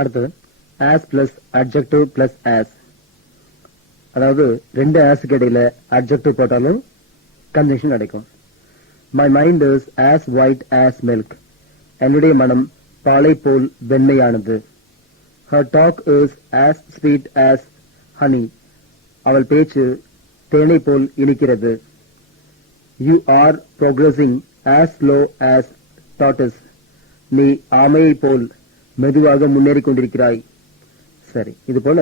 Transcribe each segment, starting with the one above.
அடுத்தது as plus adjective plus as. அதாவது ரெண்டு asக்கு இடையில adjective போட்டாலும் conjunction கிடைக்கும். My mind is as white as milk. என்னுடைய மனம் பாலை போல் வெண்மையானது. Her talk is as sweet as honey. அவள் பேச்சு தேனை போல் இனிக்கிறது. You are progressing as slow as tortoise. நீ ஆமையை போல் மெதுவாக முன்னேறிக் கொண்டிருக்கிறாய். சரி, இது போல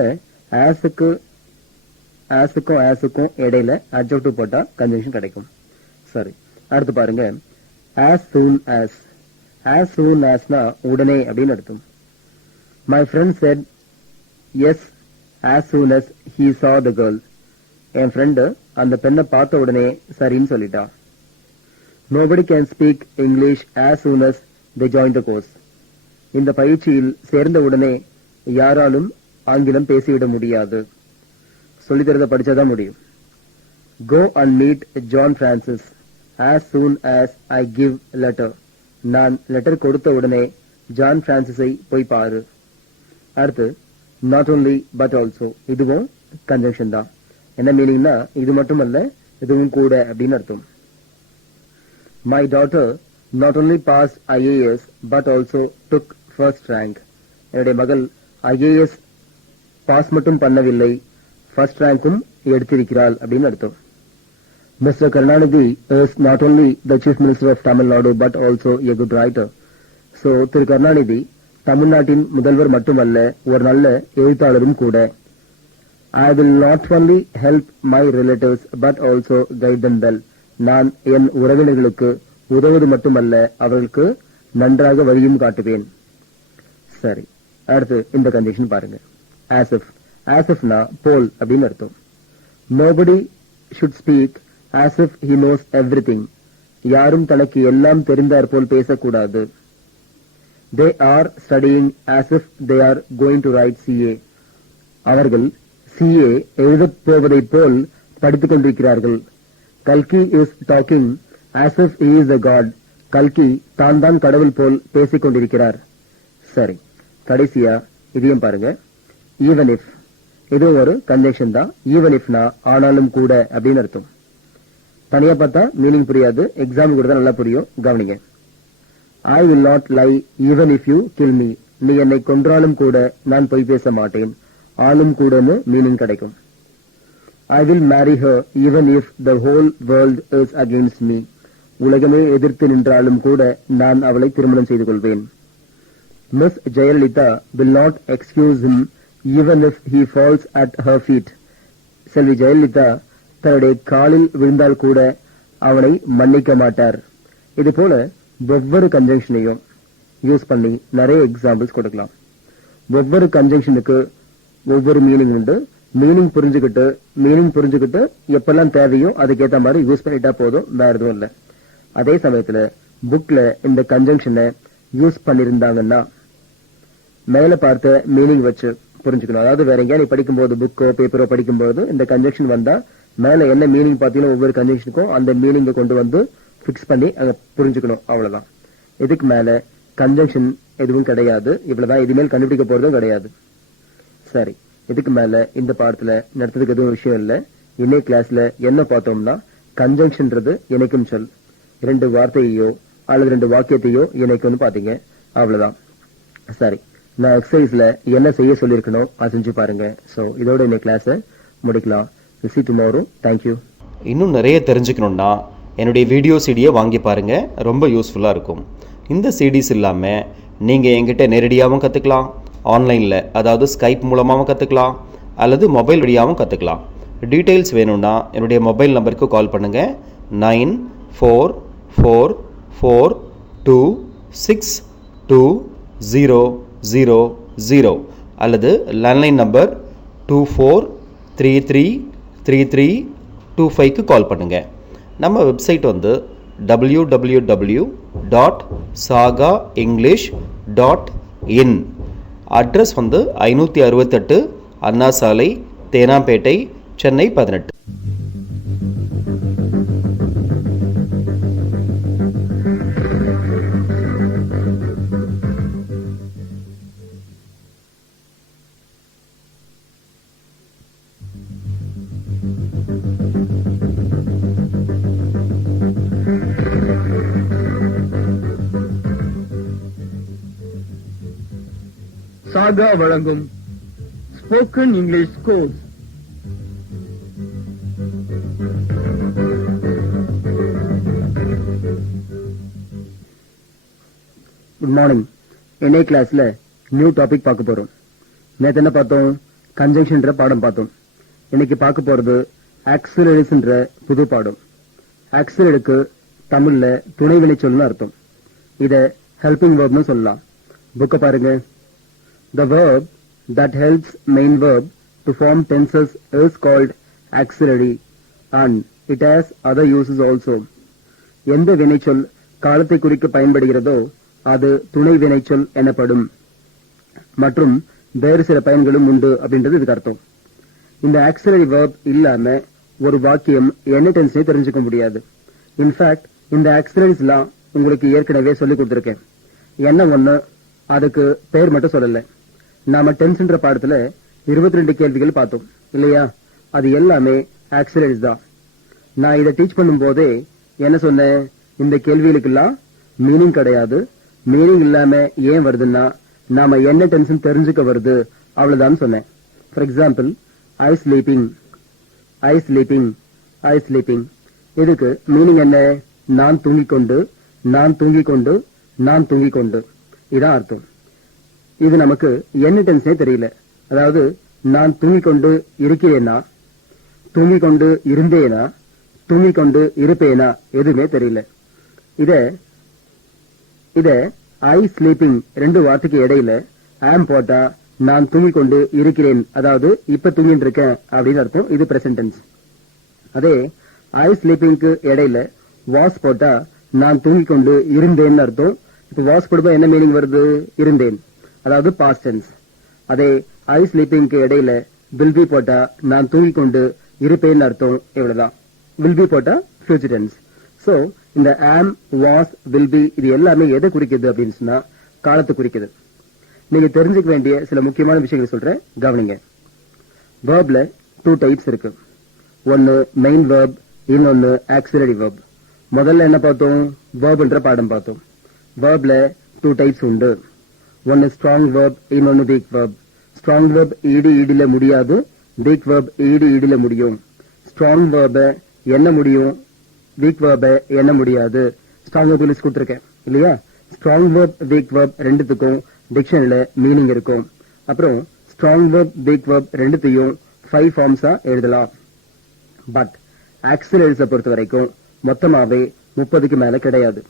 ஆஸுக்கும் இடையில adjective போட்டா conjunction கிடைக்கும். சரி, அடுத்து பாருங்க. as soon asனா உடனே அப்படின்னு அர்த்தம். My friend said yes as soon as he saw the girl. N friend அந்த பெண்ணை பார்த்த உடனே சரின்னு சொல்லிட்டான். Nobody can speak English as soon as they join the course. இந்த பயிற்சியில் சேர்ந்த உடனே யாராலும் ஆங்கிலம் பேசிவிட முடியாது. சொல்லித்தரத படிச்சாதான் முடியும். Go and meet John Francis as soon as I give letter. நான் லெட்டர் கொடுத்த உடனே ஜான் பிரான்சிஸை போய் பாரு. அடுத்து not only but also. இதுவும் கன்ஜங்ஷன் தான். என்ன மீனிங்னா இது மட்டுமல்ல இதுவும் கூட அப்படின்னு அர்த்தம். My daughter not only passed IAS but also took first rank. என்னுடைய மகள் IAS பாஸ் மட்டும் பண்ணவில்லை, ஃபர்ஸ்ட் ரேங்கும் எடுத்திருக்கிறாள் அப்படின்னு அர்த்தம். Mr. Karunanidhi is not only the Chief Minister of Tamil Nadu but also a good writer. So, திரு கருணாநிதி தமிழ்நாட்டின் முதல்வர் மட்டுமல்ல ஒரு நல்ல எழுத்தாளரும் கூட. I will not only help my relatives but also guide them well. நான் என் உறவினர்களுக்கு உதவுவது மட்டுமல்ல அவர்களுக்கு நன்றாக வழியும் காட்டுவேன். சரி, அடுத்து இந்த கண்டிஷன் பாருங்க. as if na போல் அப்படின்னு அர்த்தம். Nobody should speak as if he knows everything. யாரும் தனக்கு எல்லாம் தெரிந்தார் போல் பேசக்கூடாது. They are studying as if they are going to write CA. அவர்கள் CA எழுதப் போவதைப் போல் படித்துக் கொண்டிருக்கிறார்கள். Kalki is talking as if he is a god. கல்கி தான் கடவுள் போல் பேசிக் கொண்டிருக்கிறார். சரி, கடைசியா இதையும் பாருங்க. even if. இது ஒரு கன்ஜங்ஷன் தான். even if னா ஆனாலும் கூட அப்படின்னு அர்த்தம். தனியா பார்த்தா மீனிங் புரியாது, எக்ஸாம் கூட தான் நல்லா புரியும். கவனிங்க. I will not lie even if you kill me. நீ என்னை கொன்றாலும் கூட நான் பொய் பேச மாட்டேன். ஆளும் கூடன்னு மீனிங் கிடைக்கும். I will marry her even if the whole world is against me. உலகமே எதிர்த்து நின்றாலும் கூட நான் அவளை திருமணம் செய்து கொள்வேன். Miss Jayalalitha will not excuse him even if he falls at her feet. செல்வி ஜெயலலிதா தன்னுடைய காலில் விழுந்தால் கூட அவனை மன்னிக்க மாட்டார். இது போல ஒவ்வொரு கன்ஜங்ஷனையும் யூஸ் பண்ணி நிறைய எக்ஸாம்பிள்ஸ் கொடுக்கலாம். ஒவ்வொரு கன்ஜங்ஷனுக்கு ஒவ்வொரு மீனிங் உண்டு. மீனிங் புரிஞ்சுக்கிட்டு எப்பெல்லாம் தேவையோ அதுக்கேற்ற மாதிரி யூஸ் பண்ணிட்டா போதும், வேற எதுவும் இல்லை. அதே சமயத்துல புக்ல இந்த கன்ஜங்ஷனை யூஸ் பண்ணிருந்தாங்கன்னா மேல பார்த்த மீனிங் வச்சு புரிஞ்சுக்கணும். அதாவது வேற எங்கேயா நீ படிக்கும்போது புக்கோ பேப்பரோ படிக்கும்போது இந்த கன்ஜங்ஷன் வந்தா மேல என்ன மீனிங் பார்த்தீங்கன்னா ஒவ்வொரு கன்ஜங்ஷனுக்கும் அந்த மீனிங்கை கொண்டு வந்து பிக்ஸ் பண்ணி அங்க புரிஞ்சுக்கணும். அவ்வளவுதான். இதுக்கு மேல கன்ஜங்ஷன் எதுவும் கிடையாது. இவ்வளவுதான். இதுமேல் கண்டுபிடிக்க போறதும் கிடையாது. சரி, இதுக்கு மேல இந்த பாடத்துல நடத்துறதுக்கு எதுவும் விஷயம் இல்ல. இன்னைக்கு கிளாஸ்ல என்ன பார்த்தோம்னா கன்ஜங்ஷன்றது இணைக்கும் சொல். ரெண்டு வார்த்தையோ அல்லது ரெண்டு வாக்கியத்தையோ இணைக்கும்னு பாத்தீங்க. அவ்வளவுதான். சரி, நான் எக்ஸசைஸ்ல என்ன செய்ய சொல்லிருக்கணும் அது செஞ்சு பாருங்க. சோ இதோட இன்னைக்கு கிளாஸ் முடிக்கலாம். see you tomorrow. Thank you. இன்னும் நிறைய தெரிஞ்சுக்கணும்னா என்னுடைய வீடியோ சிடியை வாங்கி பாருங்க, ரொம்ப யூஸ்ஃபுல்லா இருக்கும். இந்த சிடிஸ் இல்லாம நீங்க என்கிட்ட நேரடியாகவும் கத்துக்கலாம், ஆன்லைன்ல அதாவது ஸ்கைப் மூலமாகவும் கத்துக்கலாம், அல்லது மொபைல் வழியாகவும் கத்துக்கலாம். டீடைல்ஸ் வேணும்னா என்னுடைய மொபைல் நம்பருக்கு கால் பண்ணுங்க. 9444262000 அல்லது லேண்ட்லைன் நம்பர் 24333325க்கு கால் பண்ணுங்க. நம்ம வெப்சைட் வந்து www.sagaenglish.in. அட்ரஸ் வந்து 568 அண்ணா சாலை, தேனாம்பேட்டை, சென்னை 18. சாகா வழங்கும் spoken English course. Good morning. என்னே கிளாஸ்ல நியூ டாபிக் பார்க்க போறோம். நேத்து என்ன பார்த்தோம்? கன்ஜங்ஷன்ற பாடம் பார்த்தோம். இன்னைக்கு பார்க்க போறது ஆக்சிலரிஸ்ன்ற புது பாடம். ஆக்சிலருக்கு தமிழ்ல துணை வினைச்சொல்னு அர்த்தம். இத ஹெல்பிங் வெர்ப்னு சொல்லலாம். புக்க பாருங்க. The verb that helps main verb to form tenses is called auxiliary and it has other uses also. எந்த வினைச்சொல் காலத்தை குறிக்க பயன்படுகிறதோ அது துணை வினைச்சொல் எனப்படும் மற்றும் வேறு சில பயன்களும் உண்டு அப்படின்றது இதுக்கு அர்த்தம். இந்த ஆக்சிலரி வெர்ப் இல்லாம ஒரு வாக்கியம் என்ன டென்ஸ்னே தெரிஞ்சுக்க முடியாது. இன்ஃபேக்ட் இந்த ஆக்சிலரிஸ்லாம் உங்களுக்கு ஏற்கனவே சொல்லி கொடுத்திருக்கேன். என்ன ஒண்ணு அதுக்கு பேர் மட்டும் சொல்லல. நாம டென்ஸ்ன்ற பாடத்துல 22 கேள்விகள் பார்த்தோம் இல்லையா? அது எல்லாமே ஆக்சிலரிஸ் தான். நான் இதை டீச் பண்ணும் போதே என்ன சொன்னேன்? இந்த கேள்விகளுக்கெல்லாம் மீனிங் கிடையாது. மீனிங் இல்லாம ஏன் வருதுன்னா நாம என்ன டென்ஸ் தெரிஞ்சுக்க வருது அவ்வளவுதான் சொன்னேன். For example, I sleeping, I sleeping, I sleeping. இதுக்கு மீனிங் என்ன? நான் தூங்கிக் கொண்டு, நான் தூங்கிக் கொண்டு, நான் தூங்கிக் கொண்டு. இதான் அர்த்தம். இது நமக்கு என்ன டென்ஸ்னே தெரியல. அதாவது நான் தூங்கிக் கொண்டு இருக்கிறேனா, தூங்கிக் கொண்டு இருந்தேனா, தூங்கிக் கொண்டு இருப்பேனா எதுவுமே தெரியல. இத ஐ ஸ்லீப்பிங் ரெண்டு வார்த்தைக்கு இடையில ஆம் போட்டா நான் தூங்கிக் கொண்டு இருக்கிறேன், அதாவது இப்ப தூங்கிட்டு இருக்கேன் அப்படின்னு அர்த்தம். இது பிரசன்ட் டென்ஸ். அதே ஐ ஸ்லீப்பிங்க்கு இடையில வாஸ் போட்டா நான் தூங்கிக் கொண்டு இருந்தேன்னு அர்த்தம். இப்ப வாஸ் போடும்போது என்ன மீனிங் வருது? இருந்தேன், அதாவது பாஸ்ட் டென்ஸ். அதே ஐ ஸ்லீப்பிங்க்கு இடையில வில் பி போட்டா நான் தூங்கிக் கொண்டு இருப்பேன்னு அர்த்தம். இவ்வளவுதான். வில் பி போட்டா ஃபியூச்சர் டென்ஸ். சோ இந்த ஆம், வாஸ், வில் பி இது எல்லாமே எதை குறிக்குது அப்படின்னு சொன்னா காலத்தை குறிக்குது. நீங்க தெரிஞ்சுக்க வேண்டிய சில முக்கியமான விஷயங்கள் சொல்றேன், கவனிங்க. வெர்ப்ல 2 டைப்ஸ் இருக்கு. ஒன்னு மெயின் வெர்ப், இன்னொன்னு ஆக்சிலரி வெர்ப். முதல்ல என்ன பார்த்தோம்? வெர்ப்ன்ற பாடம் பார்த்தோம். வெர்ப்ல 2 டைப்ஸ் உண்டு. ஒன்னு ஸ்ட்ராங் வெர்ப், இன்னொன்னு வீக் வெர்ப். ஸ்ட்ராங் வெர்ப் ஈடில முடியாது, வீக் வெர்ப் ஈடில முடியும். ஸ்ட்ராங் வெர்ப என்ன முடியும், வீக் வெர்ப என்ன முடியாது. ஸ்ட்ராங் வெர்ப் லிஸ்ட் கொடுத்திருக்கேன் இல்லையா? ஸ்ட்ராங் வெர்ப், வீக் வெர்ப் ரெண்டுத்துக்கும் டிக்ஷனரியில மீனிங் இருக்கும். அப்புறம் ஸ்ட்ராங் வெர்ப், வீக் வெர்ப் ரெண்டுத்தையும் 5 ஃபார்ம்ஸா எழுதலாம். பட் ஆக்சிலரிஸை பொறுத்த வரைக்கும் மொத்தமாவே 30க்கு மேல கிடையாது.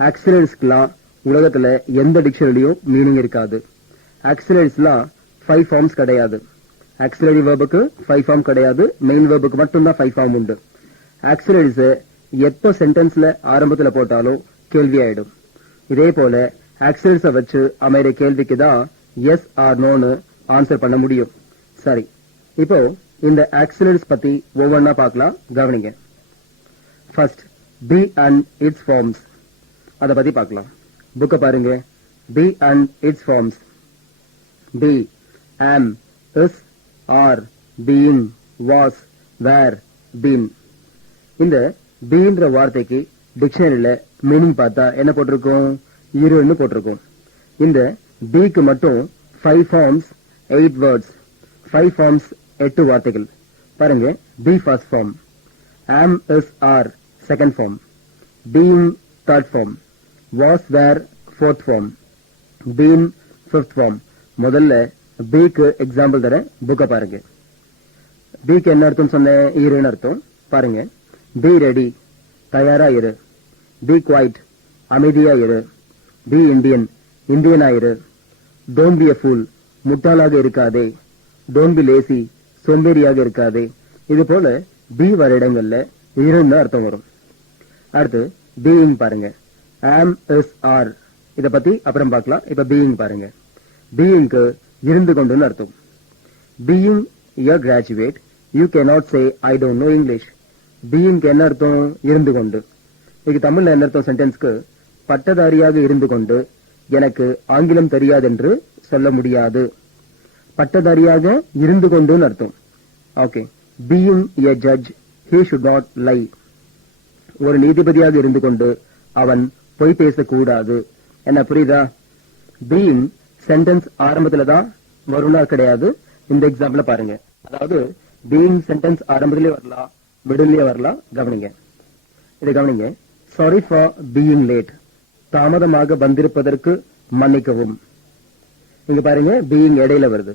ஆக்சிலரிஸ்க்குலாம் உலகத்துல எந்த டிக்ஷனரியிலும் மீனிங் இருக்காது. ஆக்சிலரிஸ்லாம் 5 ஃபார்ம்ஸ் கிடையாது. ஆக்சிலரி வெர்புக்கு 5 ஃபார்ம் கிடையாது. மெயின் வெர்புக்கு மட்டும்தான் 5 ஃபார்ம் உண்டு. ஆக்சிலரிஸ் எப்ப சென்டென்ஸ்ல ஆரம்பத்துல போட்டாலும் கேள்வி ஆயிடும். இதே போல ஆக்சிலரிஸ வச்சு அமைற கேள்விக்கு தான் எஸ் ஆர் நோன்னு ஆன்சர் பண்ண முடியும். சரி, இப்போ இந்த ஆக்சிலரிஸ் பத்தி ஒவ்வொன்னா பார்க்கலாம், கவனிங்க. First be and its forms, அத பத்தி பார்க்கலாம். புக்க பாருங்க. Be and its forms. Be, am, is, are, being, was, were, been. இந்த பீன்ற வார்த்தைக்கு டிக்ஷனரியில மீனிங் பார்த்தா என்ன போட்டிருக்கோம்? இருன்னு போட்டிருக்கோம். இந்த பிக்கு மட்டும் 5 ஃபார்ம்ஸ், 8 வேர்ட்ஸ். 5 ஃபார்ம்ஸ், 8 வார்த்தைகள். பாருங்க. Be first form, am, is, are second form, being third form, was, were fourth form, been fifth form. முதல்ல பிக்கு எக்ஸாம்பிள் தரேன், புக்க பாருங்க. பிக்கு என்ன அர்த்தம் சொன்னேன்? இருன்னு அர்த்தம். பாருங்க. பி ரெடி, தயாரா இரு. பி குவைட், அமைதியா இரு. பி இந்தியன், இந்தியனா இரு. டோன்ட் பி எ ஃபூல், முட்டாளாக இருக்காதே. டோன்ட் பி லேசி, சோம்பேறியாக இருக்காதே. இது போல பி வர இடங்கள்ல இருன்னு அர்த்தம் வரும். அடுத்து பீயிங் பாருங்க. ஆம், இஸ், ஆர் இத பத்தி அப்புறம் பார்க்கலாம். இப்ப பீயிங் பாருங்க. பீயிங்க்கு இருந்து கொண்டுன்னு அர்த்தம். Being a graduate, you cannot say I don't know English. பீயிங்க்கு என்ன அர்த்தம்? இருந்து கொண்டு. இதுக்கு தமிழ்ல என்ன அர்த்தம்? சென்டென்ஸ்க்கு பட்டதாரியாக இருந்து கொண்டு எனக்கு ஆங்கிலம் தெரியாது என்று சொல்ல முடியாது. பட்டதாரியாக இருந்து கொண்டுன்னு அர்த்தம். Okay. Being a judge, he should not lie. ஒரு நீதிபதியாக இருந்து கொண்டு அவன் பொய் பேசக்கூடாது. என்ன புரியுதா? பீயிங் சென்டென்ஸ் ஆரம்பத்துல தான் வரும்னா கிடையாது. இந்த எக்ஸாம்பிள பாருங்க. அதாவது பீயிங் சென்டென்ஸ் ஆரம்பத்திலே வரலாம், மிடில்லயே வரலாம். கவனிங்க, இதை கவனிங்க. சாரி ஃபார் பீயிங் லேட், தாமதமாக வந்திருப்பதற்கு மன்னிக்கவும். இங்க பாருங்க, பீயிங் இடையில வருது.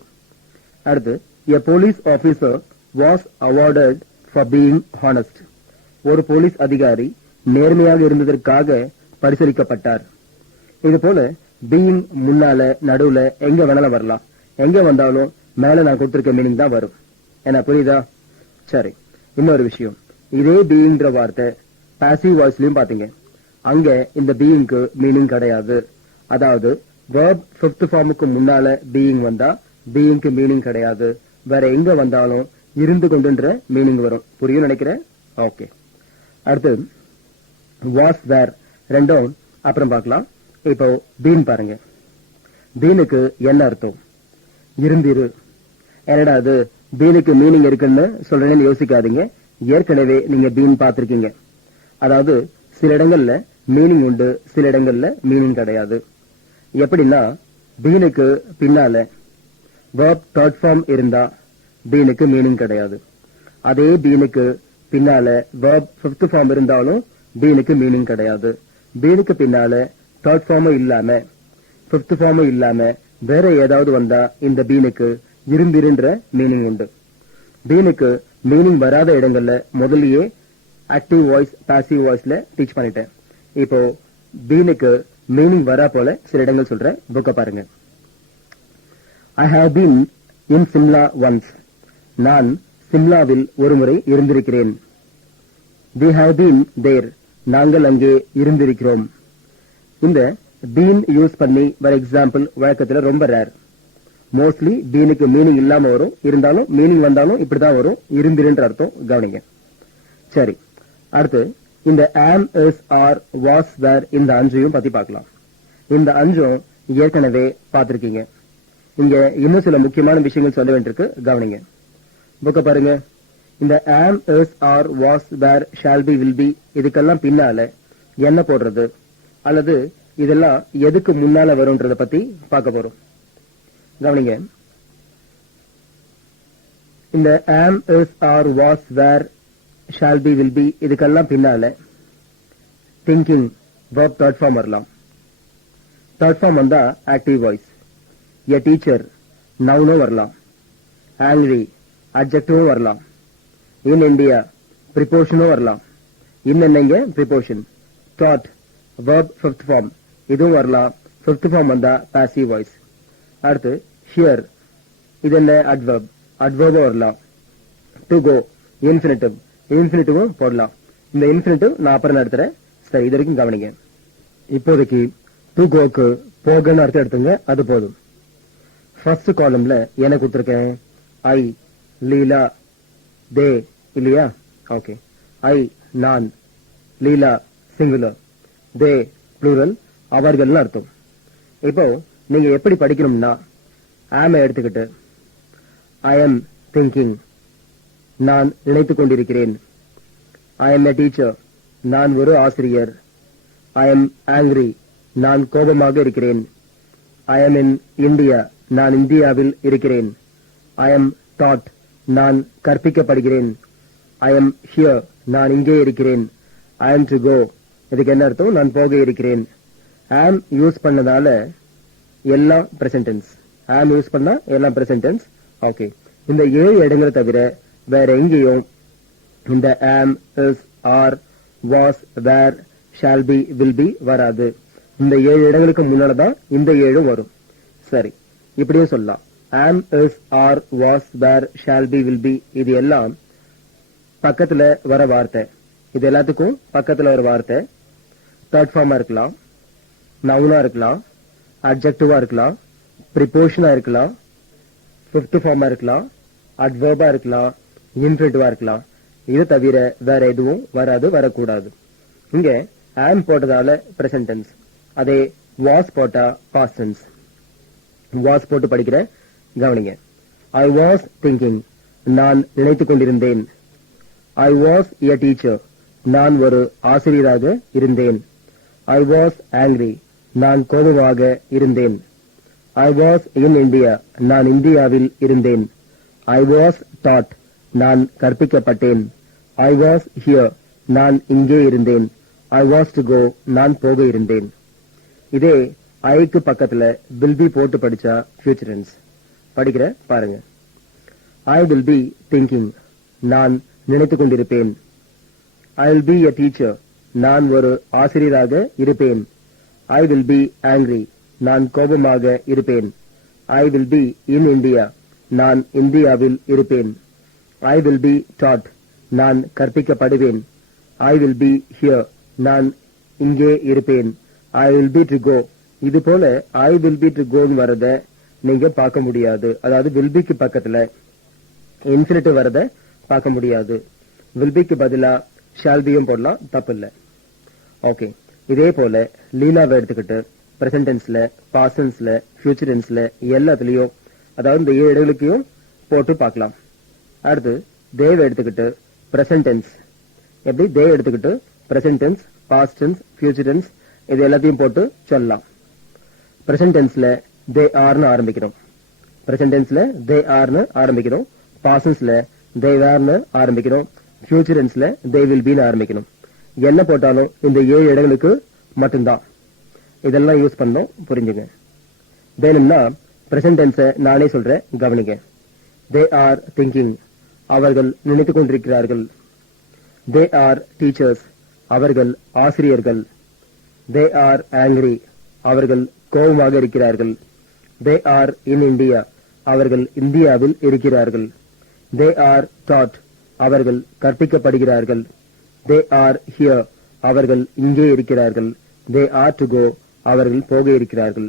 அடுத்து, a police officer was awarded for being honest. ஒரு போலீஸ் அதிகாரி நேர்மையாக இருந்ததற்காக பரிசீலிக்கப்பட்டார். இது போல பீயிங் முன்னால நடுவுல எங்க வேணாலும் வரலாம். எங்க வந்தாலும் மேல நான் கொடுத்திருக்க மீனிங் தான் வரும். என்ன புரியுதா? சரி, இன்னொரு விஷயம், இதே பீயிங்ன்ற வார்த்தை பாசிவ் வாய்ஸ்லயும் பாத்தீங்க. அங்க இந்த பீயிங்க்கு மீனிங் கிடையாது. அதாவது வெர்ப் ஃபிஃப்த் ஃபார்முக்கு முன்னால பீயிங் வந்தா பீயிங்க்கு மீனிங் கிடையாது. வேற எங்க வந்தாலும் இருந்து கொண்டுன்ற மீனிங் வரும். புரியும் நினைக்கிறேன். ஓகே, அடுத்து வாஸ் வேர் ரெண்டும் அப்புறம் பார்க்கலாம். இப்போ பீன் பாருங்க. பீனுக்கு என்ன அர்த்தம்? இருந்திரு. என்னடா அது பீனுக்கு மீனிங் இருக்குன்னு சொல்றேன்னு யோசிக்காதீங்க. ஏற்கனவே நீங்க பீன் பார்த்திருக்கீங்க. அதாவது சில இடங்கள்ல மீனிங் உண்டு, சில இடங்கள்ல மீனிங் கிடையாது. எப்படின்னா, பீனுக்கு பின்னால வெர்ப் தேர்ட் ஃபார்ம் இருந்தா பீனுக்கு மீனிங் கிடையாது. அதே பீனுக்கு பின்னால வெர்ப் ஃபிஃப்த் ஃபார்ம் இருந்தாலும் பீனுக்கு மீனிங் கிடையாது. பீனுக்கு பின்னால தேர்ட் ஃபார்மும் இல்லாம ஃபிஃப்த் ஃபார்மும் இல்லாம வேற ஏதாவது வந்தா இந்த பீனுக்கு இருந்திருன்ற மீனிங் உண்டு. பீனுக்கு மீனிங் வராத இடங்கள்ல முதல்லயே ஆக்டிவ் வாய்ஸ் பாசிவ் வாய்ஸ்ல டீச் பண்ணிட்டேன். இப்போ பீனுக்கு மீனிங் வரா போல சில இடங்கள் சொல்றேன். புக்க பாருங்க. I have been in Simla once. நான் சிம்லாவில் ஒருமுறை இருந்திருக்கிறேன். We have been there. நாங்கள் அங்கே இருந்திருக்கிறோம். இந்த பீன் யூஸ் பண்ணி வர எக்ஸாம்பிள் வழக்கத்துல ரொம்ப ரேர். மோஸ்ட்லி பீனுக்கு மீனிங் இல்லாம வரும். இருந்தாலும் மீனிங் வந்தாலும் இப்படிதான் வரும், இருந்திருன்ற அர்த்தம். கவனிங்க. சரி, அடுத்து இந்த am, is, are, was, were இந்த அஞ்சையும் பத்தி பார்க்கலாம். இந்த அஞ்சும் ஏற்கனவே பார்த்திருக்கீங்க. இங்க இன்னும் சில முக்கியமான விஷயங்கள் சொல்ல வேண்டியிருக்கு. கவனிங்க, புக்க பாருங்க. இந்த am, is, are, was, were, shall be, will be இதுக்கெல்லாம் பின்னால என்ன போடுறது அல்லது இதெல்லாம் எதுக்கு முன்னால வரும்ன்றத பத்தி பார்க்க போறோம். கவனிங்க, இந்த am, is, are, was, were, shall be, will be இதுக்கெல்லாம் பின்னால thinking verb third form வரலாம். third form வந்தா active voice. a teacher noun வரலாம். angry adjective வரலாம். in India preposition வரலாம். in என்னங்க preposition. thought verb fifth form இதுவும் வரலாம். fifth form வந்தா passive voice. அடுத்து here இது என்ன adverb வரலாம். to go infinitive போடலாம். இந்த infinitive நான் அப்புறம் நடத்துறேன். சரி, இது வரைக்கும் கவனிங்க. இப்போதைக்கு to goக்கு போகன்னு அர்த்தம் எடுத்துங்க, அது போதும். ஃபர்ஸ்ட் காலம்ல என்ன கொடுத்திருக்கேன்? ஐ, லீலா, தே இல்லையா? ஓகே, ஐ நான், லீலா சிங்குலர், தே ப்ளூரல், அவர்கள் அர்த்தம். இப்போ நீங்க எப்படி படிக்கணும்னா, ஆம் எடுத்துக்கிட்டு ஐ எம் திங்கிங் நான் நினைத்துக் கொண்டிருக்கிறேன். ஐ எம் எ டீச்சர் நான் ஒரு ஆசிரியர். ஐ எம் ஆங்கிரி நான் கோபமாக இருக்கிறேன். ஐ எம் இன் இந்தியா நான் இந்தியாவில் இருக்கிறேன். ஐ எம் டாட் நான் கற்பிக்கப்படுகிறேன். ஐ எம் ஹியர் நான் இங்கே இருக்கிறேன். ஐ எம் டு கோ இதுக்கு என்ன அர்த்தம்? நான் போக இருக்கிறேன். ஆம் யூஸ் பண்ணதால எல்லாம் பிரசன்ட் டென்ஸ். ஆம் யூஸ் பண்ணா எல்லாம் பிரசன்ட் டென்ஸ். ஓகே, இந்த 7 இடங்களை தவிர வேற எங்கேயும் இந்த am, is, are, was, were, shall be, will be வராது. இந்த 7 இடங்களுக்கு முன்னாலதான் இந்த 7 வரும். சரி, இப்படியும் சொல்லலாம். am, is, are, was, were, shall be, will be இது எல்லாம் பக்கத்துல வர வார்த்தை. இது எல்லாத்துக்கும் பக்கத்துல வர வார்த்தை. தேர்ட் ஃபார்மா இருக்கலாம், நவுனா இருக்கலாம், அட்ஜெக்டிவா இருக்கலாம், ப்ரிபோஷனா இருக்கலாம், ஃபிஃப்த் ஃபார்மா இருக்கலாம், அட்வர்பா இருக்கலாம், இன்ஃபினிட்டிவா இருக்கலாம். இது தவிர வேற எதுவும் வராது, வரக்கூடாது. இங்க am போட்டதால பிரசன்ட் டென்ஸ். அதே was போட்டா past tense. was போட்டு படிக்கிற கவனிங்க. I was thinking நான் நினைத்துக் கொண்டிருந்தேன். I was a teacher நான் ஒரு ஆசிரியராக இருந்தேன். I was angry நான் கோபமாக இருந்தேன். I was in India. நான் இந்தியாவில் இருந்தேன். I was taught. நான் கற்பிக்கப்பட்டேன். I was here. நான் இங்கே இருந்தேன். I was to go. நான் போக இருந்தேன். இதே ஐக்கு பக்கத்துல will be போட்டு படிச்சா future tense. படிக்கிற பாருங்க. I will be thinking. நான் நினைத்துக் கொண்டிருப்பேன். I will be a teacher. நான் ஒரு ஆசிரியராக இருப்பேன். I will be angry. நான் கோபமாக இருப்பேன். I will be in India. நான் இந்தியாவில் இருப்பேன். I will be taught. நான் கற்பிக்கப்படுவேன். I will be here. நான் இங்கே இருப்பேன். I will be to go. இது போல I will be to go வரத நீங்க பார்க்க முடியாது. அதாவது will be க்கு பக்கத்துல infinitive வரத பார்க்க முடியாது. will be க்கு பதிலா shall be யும் போடலாம், தப்பு இல்ல. ஓகே, இதே போல லீலாவை எடுத்துக்கிட்டு பிரசன்ட் டென்ஸ்ல, பாஸ்ட் டென்ஸ்ல, ஃபியூச்சர் டென்ஸ்ல எல்லாத்துலயும் அதாவது இந்த 7 இடங்களுக்கையும் போட்டு பார்க்கலாம். அடுத்து தேவ எடுத்துக்கிட்டு பிரசன்ட் டென்ஸ், எப்படி தேவ எடுத்துக்கிட்டு present tense, past tense, future tense இது எல்லாத்தையும் போட்டு சொல்லலாம். பிரசன்ட் டென்ஸ்ல தே ஆர்னு ஆரம்பிக்கிறோம். பிரசன்ட் டென்ஸ்ல தே ஆர்னு ஆரம்பிக்கிறோம். பாஸ்ட் டென்ஸ்ல தே வேர்னு ஆரம்பிக்கிறோம். ஃபியூச்சர் டென்ஸ்ல தே வில் பீன்னு ஆரம்பிக்கணும். என்ன போட்டாலும் இந்த 7 இடங்களுக்கு மட்டும்தான் இதெல்லாம் யூஸ் பண்ணோம், புரிஞ்சுங்க. வேணும்னா பிரசன்ட் டென்ஸை நானே சொல்றேன், கவனிங்க. They are thinking. அவர்கள் நினைத்துக் கொண்டிருக்கிறார்கள். They are teachers. அவர்கள் ஆசிரியர்கள். They are angry. அவர்கள் கோபமாக இருக்கிறார்கள். They are in India. அவர்கள் இந்தியாவில் இருக்கிறார்கள். They are taught. அவர்கள் கற்பிக்கப்படுகிறார்கள். They are here. அவர்கள் இங்கே இருக்கிறார்கள். They are to go. அவர்கள் போக இருக்கிறார்கள்.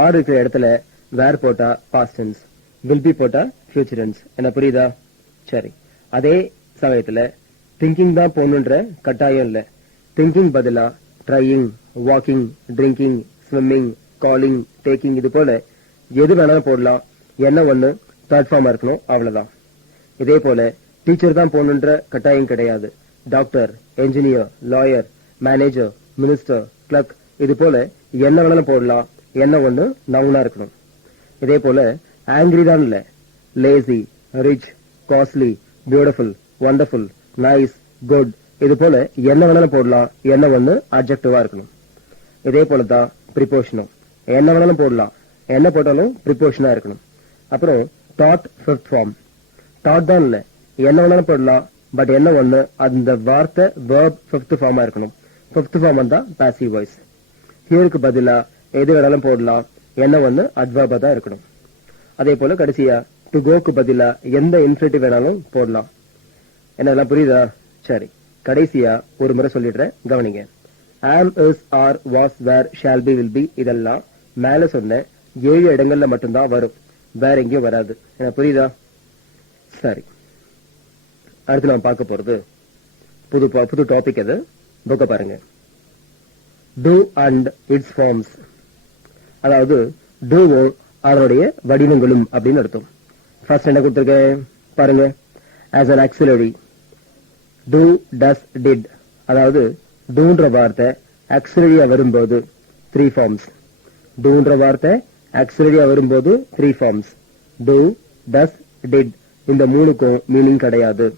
ஆர் இருக்கிற இடத்துல வேர் போட்டா பாஸ்ட் டென்ஸ், வில் பி போட்டா ஃபியூச்சர் டென்ஸ். என்ன புரியுதா? சரி. அதே சமயத்துல திங்கிங் தான் போகணுன்ற கட்டாயம் இல்ல. திங்கிங் பதிலா trying, walking, drinking, swimming, calling, taking இது போல எது வேணாலும் போடலாம். என்ன ஒண்ணு தேர்ட் ஃபார்மா இருக்கணும், அவ்வளவுதான். இதே போல டீச்சர் தான் போகணுன்ற கட்டாயம் கிடையாது. Doctor, engineer, lawyer, manager, minister, clerk இது போல என்ன வேணாலும் போடலாம். என்ன ஒண்ணு நவுனா இருக்கணும். இதே போல ஆங்கிரி தான் இல்ல, lazy, rich, costly, beautiful, wonderful, nice, good இது போல என்ன வேணாலும் போடலாம். என்ன ஒண்ணு அட்ஜெக்டிவா இருக்கணும். இதே போலதான் ப்ரிபோஷனும் என்ன வேணாலும் போடலாம். என்ன போட்டாலும் ப்ரிபோஷனா இருக்கணும். அப்புறம் டாட் ஃபிஃப்த் ஃபார்ம். டாட் தான் இல்ல, என்ன வேணாலும் போடலாம். பட் என்ன ஒண்ணு அந்த வார்த்தை verb ஃபிஃப்த் ஃபார்மா இருக்கணும். ஃபிஃப்த் ஃபார்ம் வந்தா பாசிவ் வாய்ஸ். ஹியருக்கு பதிலா எது வேணாலும் போடலாம். என்ன ஒண்ணு அட்வர்பா தான் இருக்கணும். அதே போல கடைசியா டு கோக்கு பதிலா எந்த இன்ஃபினிட்டிவ் வேணாலும் போடலாம். என்னெல்லாம் புரியுதா? சரி, கடைசியா ஒரு முறை சொல்லிடுறேன், கவனிங்க. am, is, are, was, were, shall be, will be இதெல்லாம் மேல சொன்ன 7 இடங்கள்ல மட்டும்தான் வரும், வேற எங்கேயும் வராது. என்ன புரியுதா? சரி, அடுத்து நான் பார்க்க போறது புது டாபிக். அது புக்க பாருங்க. do and its forms. அதாவது doவும் அதனுடைய வடிவங்களும் அப்படின்னு அர்த்தம். ஃபர்ஸ்ட் என்ன கொடுத்திருக்கேன் பாருங்க. as an auxiliary, do, does, did. அதாவது doன்ற வார்த்தை auxiliary வரும்போது 3 forms. doன்ற வார்த்தை auxiliary வரும்போது 3 forms. do, does, did இந்த மூணுக்கும் மீனிங் கிடையாது.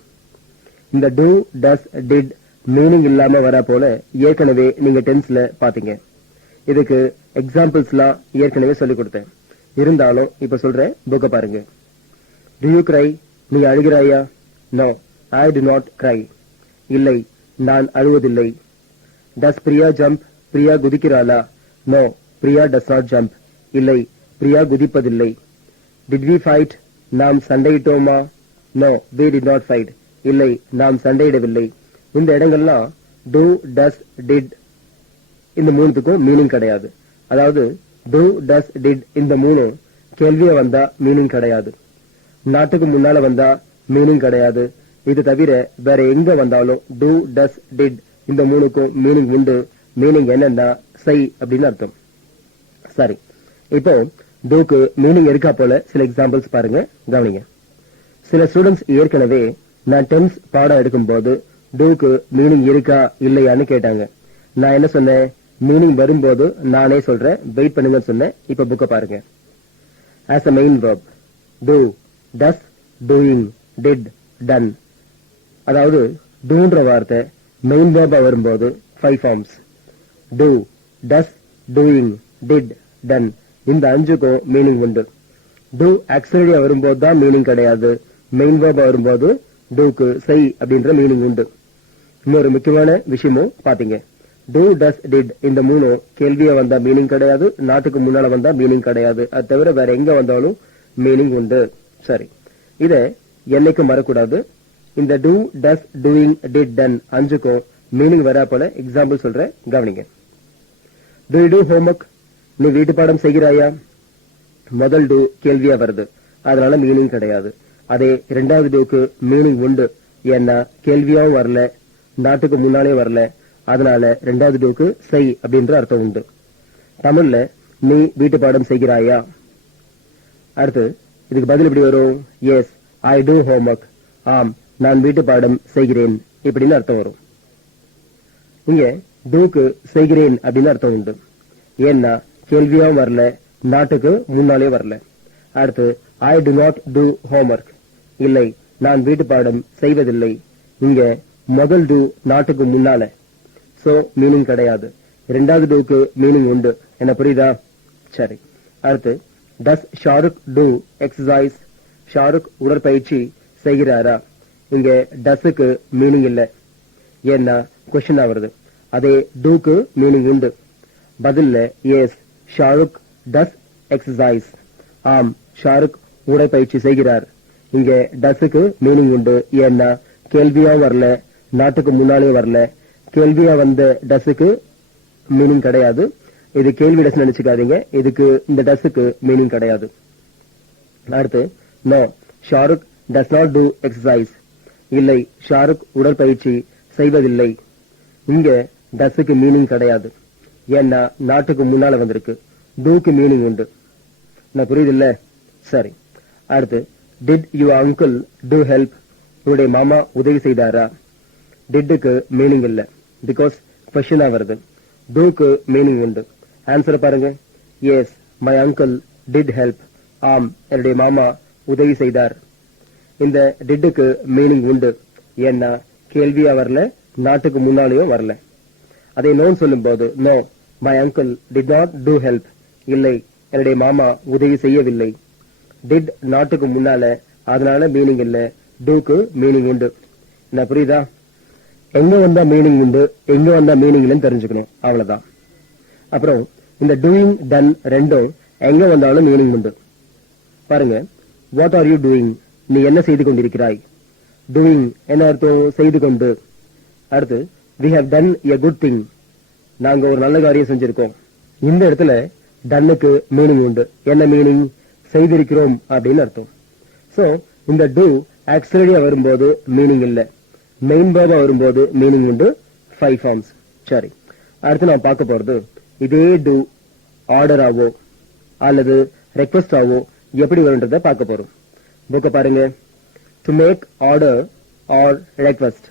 இந்த do, does, did மீனிங் இல்லாம வர போல ஏற்கனவே நீங்க டென்ஸ்ல பாத்தீங்க. இதுக்கு எக்ஸாம்பிள்ஸ்லாம் ஏற்கனவே சொல்லிக் கொடுத்தேன். இருந்தாலும் இப்ப சொல்றேன், புக்க பாருங்க. do you cry? நீ அழுகிறாயா? no, I do not cry. இல்லை, நான் அழுவதில்லை. does Priya jump? Priya குதிக்கிறாளா? no, Priya does not jump. இல்லை, பிரியா குதிப்பதில்லை. did we fight? நாம் சண்டையிட்டோமா? no, we did not fight. இல்லை, நாம் சண்டையிடவில்லை. இந்த இடங்கள்லாம் do, does, did இந்த மூணுத்துக்கும் மீனிங் கிடையாது. அதாவது do, does, did இந்த மூணு கேள்விய வந்தா மீனிங் கிடையாது. நாட்டுக்கு முன்னால வந்தா மீனிங் கிடையாது. இது தவிர வேற எங்க வந்தாலும் do, does, did இந்த மூணுக்கும் மீனிங் உண்டு. மீனிங் என்னன்னா செய் அப்படின்னு அர்த்தம். சரி, இப்போ doக்கு மீனிங் இருக்கா போல சில எக்ஸாம்பிள்ஸ் பாருங்க, கவனிங்க. சில ஸ்டூடெண்ட்ஸ் ஏற்கனவே நான் டென்ஸ் பாடம் எடுக்கும் போது doக்கு மீனிங் இருக்கா இல்லையான்னு கேட்டாங்க. நான் என்ன சொன்னேன்? மீனிங் வரும்போது நானே சொல்றேன், வெயிட் பண்ணுங்கன்னு சொன்னேன். இப்ப புக்க பாருங்க. as a main verb, do, does, doing, did, done. அதாவது doன்ற வார்த்தை மெயின் verb வரும்போது 5 forms. do, does, doing, did, done. இந்த 5க்கும் மீனிங் உண்டு. do ஆக்சிலரியா வரும்போது தான் மீனிங் கிடையாது. மெயின் verb வரும்போது doக்கு செய் அப்படின்ற மீனிங் உண்டு. இன்னொரு முக்கியமான விஷயமும் பாத்தீங்க. do, does, did இந்த 3 கேள்வியா வந்தா மீனிங் கிடையாது, நாட்டுக்கு முன்னால வந்தா மீனிங் கிடையாது. அது தவிர வேற எங்க வந்தாலும் மீனிங் உண்டு. சரி, இத என்னைக்கும் மறக்கூடாது. இந்த do, does, doing, did, done 5க்கும் மீனிங் வரா போல எக்ஸாம்பிள் சொல்றேன், கவனிங்க. do you do homework? நீ வீட்டு பாடம் செய்கிறாயா? முதல் do கேள்வியா வருது, அதனால மீனிங் கிடையாது. அதே இரண்டாவது doக்கு மீனிங் உண்டு. ஏன்னா கேள்வியாவும் வரல, நாட்டுக்கு முன்னாலே வரல, அதனால இரண்டாவது doக்கு செய் அப்படின்ற அர்த்தம் உண்டு. தமிழ்ல நீ வீட்டு பாடம் செய்கிறாயா? அடுத்து இதுக்கு பதில் எப்படி வரும்? எஸ், ஐ டூ ஹோம்ஒர்க். ஆம், நான் வீட்டு பாடம் செய்கிறேன் இப்படின்னு அர்த்தம் வரும். இங்க டூக்கு செய்கிறேன் அப்படின்னு அர்த்தம் உண்டு. ஏன்னா கேள்வியாவும் வரல, நாட்டுக்கு முன்னாலே வரல. அடுத்து ஐ டு நாட் டூ ஹோம்ஒர்க். இல்லை, நான் வீட்டு பாடம் செய்வதில்லை. இங்க முதல் டூ நாட்டுக்கு முன்னால, சோ மீனிங் கிடையாது. இரண்டாவது டூக்கு மீனிங் உண்டு. என்ன புரியுதா? சரி, அடுத்து டஸ் ஷாருக் டூ எக்ஸசைஸ்? ஷாருக் உடற்பயிற்சி செய்கிறாரா? இங்க டஸ்க்கு மீனிங் இல்ல, ஏன்னா கொஸ்டினா வருது. அதே டூக்கு மீனிங் உண்டு. பதில்ல எஸ், ஷாருக் டஸ் எக்ஸசைஸ். ஆம், ஷாருக் உடற்பயிற்சி செய்கிறார். இங்க டஸ்க்கு மீனிங் உண்டு. ஏன்னா கேள்வியா வரல, நாட்டுக்கு முன்னாலே வரல. கேள்வியா வந்த டஸ்க்கு மீனிங் கிடையாது. இது கேள்வி டஸ் நினைச்சுக்காதீங்க, இதுக்கு இந்த டஸ்க்கு மீனிங் கிடையாது. அடுத்து no, Shahrukh does not do exercise. இல்லை, ஷாருக் உடற்பயிற்சி செய்வதில்லை. இங்க டஸ்க்கு மீனிங் கிடையாது, ஏன்னா நாட்டுக்கு முன்னால வந்திருக்கு. டூக்கு மீனிங் உண்டு. நான் புரியுது இல்ல? சரி, அடுத்து did your uncle do help? உன்னுடைய மாமா உதவி செய்தாரா? டிட்டுக்கு மீனிங் இல்ல, பிகாஸ் கொஸ்டினா வருது. டூக்கு மீனிங் உண்டு. ஆன்சர் பாருங்க. Yes, my uncle did help. ஆம், என்னுடைய மாமா உதவி செய்தார். இந்த டிட்டுக்கு மீனிங் உண்டு. ஏன்னா கேள்வியா வரல, நாட்டுக்கு முன்னாலேயும் வரல. அதை நோன் சொல்லும் போது no, my uncle did not do help. இல்லை, என்னுடைய மாமா உதவி செய்யவில்லை. டிட் நாட்டுக்கு முன்னால, அதனால மீனிங் இல்ல. டூக்கு மீனிங் உண்டு. என்ன புரியுதா? எங்க வந்தா மீனிங் உண்டு, எங்க வந்தா மீனிங் இல்லைன்னு தெரிஞ்சுக்கணும், அவ்வளவுதான். அப்புறம் இந்த டூயிங் டன் ரெண்டும் எங்க வந்தாலும் மீனிங் உண்டு. பாருங்க, வாட் ஆர் யூ டூயிங்? நீ என்ன செய்து கொண்டிருக்கிறாய்? டூயிங் என்ன அர்த்தம்? செய்து கொண்டு. அடுத்து we have done a good thing. நாங்க ஒரு நல்ல காரியம் செஞ்சிருக்கோம். இந்த இடத்துல டன்னுக்கு மீனிங் உண்டு. என்ன மீனிங்? செய்திருக்கிறோம் அப்படின்னு அர்த்தம். சோ இந்த டூ ஆக்சிலரியா வரும்போது மீனிங் இல்ல, மெயின் வேர்பா வரும்போது மீனிங் உண்டு. 5 ஃபார்ம்ஸ். சரி, அடுத்து நான் பார்க்க போறது இதே டூ ஆர்டராவோ அல்லது ரெக்வெஸ்டாவோ எப்படி வரும்ன்றத பார்க்க போறோம். புக்க பாருங்க. To make order or request,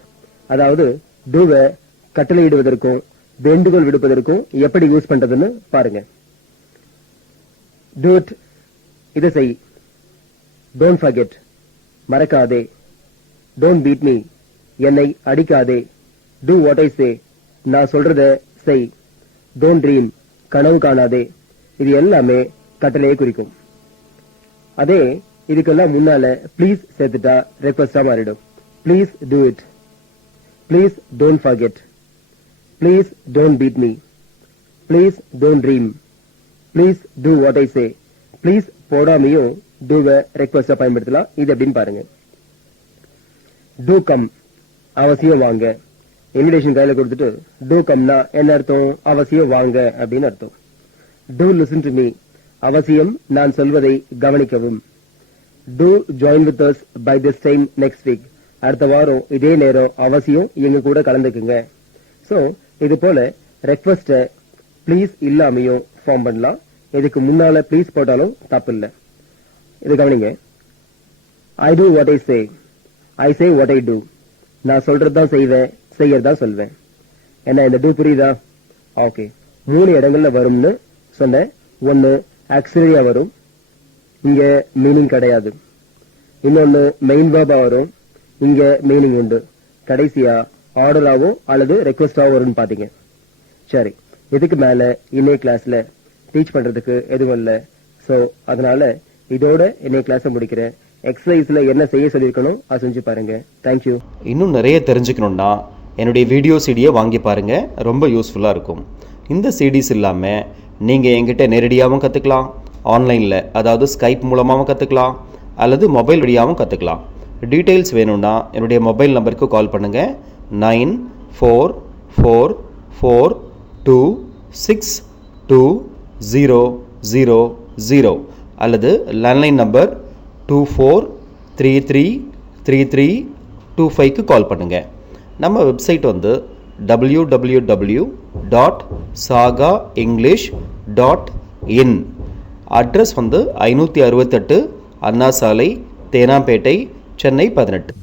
அதாவது டூவை கட்டளையிடுவதற்கும் வேண்டுகோள் விடுப்பதற்கும் எப்படி யூஸ் பண்றதுன்னு பாருங்க. Do it, இதை செய். Don't forget, மறக்காதே. Don't beat me, என்னை அடிக்காதே. Do what I say, நான் சொல்றத செய். Don't dream, கனவு காணாதே. இது எல்லாமே கட்டளையை குறிக்கும். அதே இதுக்கெல்லாம் முன்னால ப்ளீஸ் சேர்த்துட்டா ரெக்வெஸ்டா மாறிடும். Please do it, please don't forget, please don't beat me, please don't dream, please do what I say. Please போடாமையும் டூவை ரெக்வெஸ்டா பயன்படுத்தலாம். இது எப்படின்னு பாருங்க. டூ கம், அவசியம் வாங்க. இன்விடேஷன் கையில கொடுத்துட்டு டூ கம்னா என்ன அர்த்தம்? அவசியம் வாங்க அப்படின்னு அர்த்தம். டூ லிசன் டு மீ, அவசியம் நான் சொல்வதை கவனிக்கவும். To join with us by this time next week, அடுத்த வாரம் இதே நேரம் அவசியம் எங்க கூட கலந்துக்குங்க. சோ இது போல ரெக்வெஸ்ட ப்ளீஸ் இல்லாமையும் ஃபார்ம் பண்ணலாம். இதுக்கு முன்னால ப்ளீஸ் போட்டாலும் தப்பு இல்ல. இது கவனிங்க. I do what I say, I say what I do. நான் சொல்றதுதான் செய்வேன், செய்யறதா சொல்வேன். என்ன இந்த டூ புரியுதா? ஓகே. 3 இடங்கள்ல வரும்னு சொன்னேன். ஒன்னு ஆக்சிலரியா வரும், இங்க மீனிங் கிடையாது. இன்னொன்னு மெயின் வேர்பா வரும், இங்க மீனிங் உண்டு. கடைசியா ஆர்டராவோ அல்லது ரெக்வெஸ்டாவோ வரும்னு பாத்தீங்க. சரி, இதுக்கு மேல இன்னைய கிளாஸ்ல டீச் பண்றதுக்கு எதுவும் இல்லை. சோ அதனால இதோட இன்னைய கிளாஸை முடிக்கிறேன். எக்ஸசைஸ்ல என்ன செய்ய சொல்லியிருக்கணும் அதை செஞ்சு பாருங்க. தேங்க்யூ. இன்னும் நிறைய தெரிஞ்சுக்கணுன்னா என்னுடைய வீடியோ சிடியை வாங்கி பாருங்கள், ரொம்ப யூஸ்ஃபுல்லாக இருக்கும். இந்த சிடிஸ் இல்லாமல் நீங்கள் என்கிட்ட நேரடியாகவும் கற்றுக்கலாம், ஆன்லைனில் அதாவது ஸ்கைப் மூலமாகவும் கற்றுக்கலாம், அல்லது மொபைல் வழியாகவும் கற்றுக்கலாம். டீட்டெயில்ஸ் வேணும்னா என்னுடைய மொபைல் நம்பருக்கு கால் பண்ணுங்கள். 9444262000 அல்லது லேண்ட்லைன் நம்பர் 24333325க்கு கால் பண்ணுங்கள். நம்ம வெப்சைட் வந்து www.sagaenglish.in. அட்ரஸ் வந்து 568 அண்ணா சாலை, தேனாம்பேட்டை, சென்னை 18.